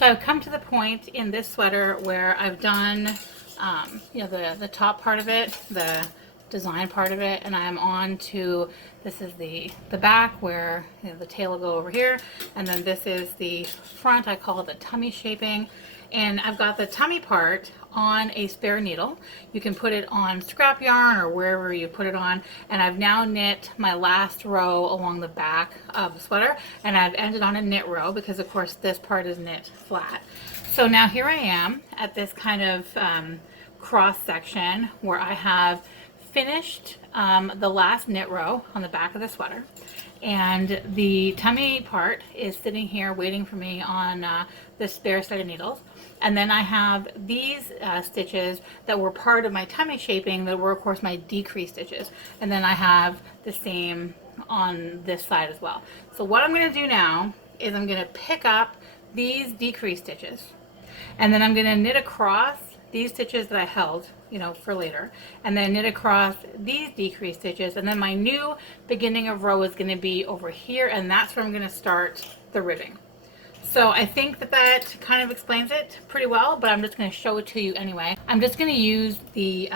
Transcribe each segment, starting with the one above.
So I've come to the point in this sweater where I've done, you know, the top part of it, the design part of it, and I'm on to, this is the back where, you know, the tail will go over here, and then this is the front. I call it the tummy shaping, and I've got the tummy part on a spare needle. You can put it on scrap yarn or wherever you put it on, and I've now knit my last row along the back of the sweater, and I've ended on a knit row because of course this part is knit flat. So now here I am at this kind of cross section where I have finished the last knit row on the back of the sweater, and the tummy part is sitting here waiting for me on this spare set of needles. And then I have these stitches that were part of my tummy shaping that were of course my decrease stitches, and then I have the same on this side as well. So what I'm going to do now is I'm going to pick up these decrease stitches, and then I'm going to knit across these stitches that I held, you know, for later, and then knit across these decrease stitches, and then my new beginning of row is going to be over here, and that's where I'm going to start the ribbing. So I think that that kind of explains it pretty well, but I'm just going to show it to you anyway. I'm just going to use the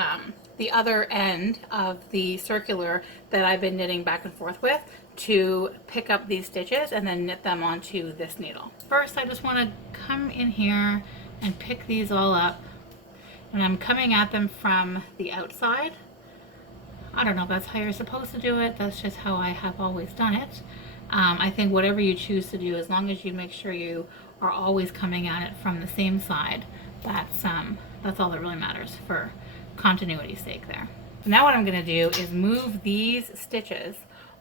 other end of the circular that I've been knitting back and forth with to pick up these stitches and then knit them onto this needle. First, I just want to come in here and pick these all up, and I'm coming at them from the outside. I don't know if that's how you're supposed to do it. That's just how I have always done it. I think whatever you choose to do, as long as you make sure you are always coming at it from the same side, that's all that really matters for continuity's sake there. Now what I'm going to do is move these stitches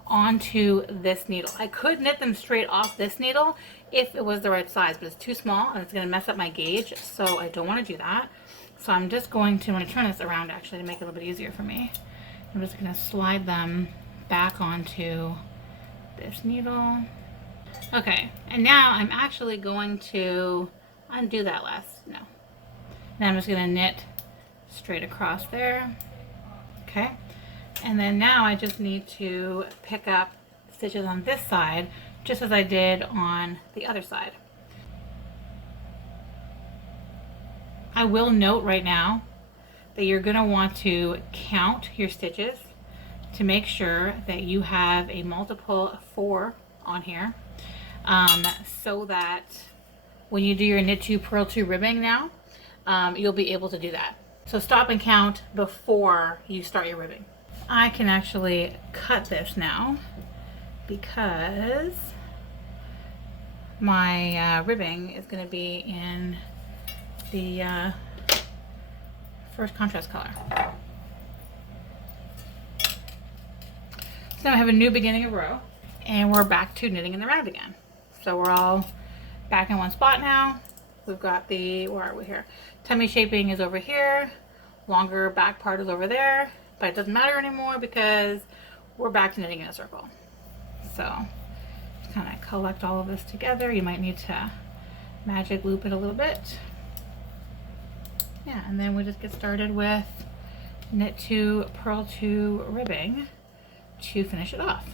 onto this needle. I could knit them straight off this needle if it was the right size, but it's too small and it's going to mess up my gauge, so I don't want to do that. So I'm just going to, I'm going to turn this around actually to make it a little bit easier for me. I'm just going to slide them back onto this needle. Okay, and now I'm actually going to undo that last, no. Now I'm just going to knit straight across there. Okay, and then now I just need to pick up stitches on this side just as I did on the other side. I will note right now that you're going to want to count your stitches to make sure that you have a multiple of 4 on here, so that when you do your knit 2 purl 2 ribbing now, you'll be able to do that. So stop and count before you start your ribbing. I can actually cut this now because my ribbing is going to be in the first contrast color. So now I have a new beginning of row, and we're back to knitting in the round again. So we're all back in one spot now. We've got the, where are we here? Tummy shaping is over here, longer back part is over there, but it doesn't matter anymore because we're back to knitting in a circle. So just kind of collect all of this together. You might need to magic loop it a little bit. Yeah, and then we just get started with knit 2 purl 2 ribbing to finish it off.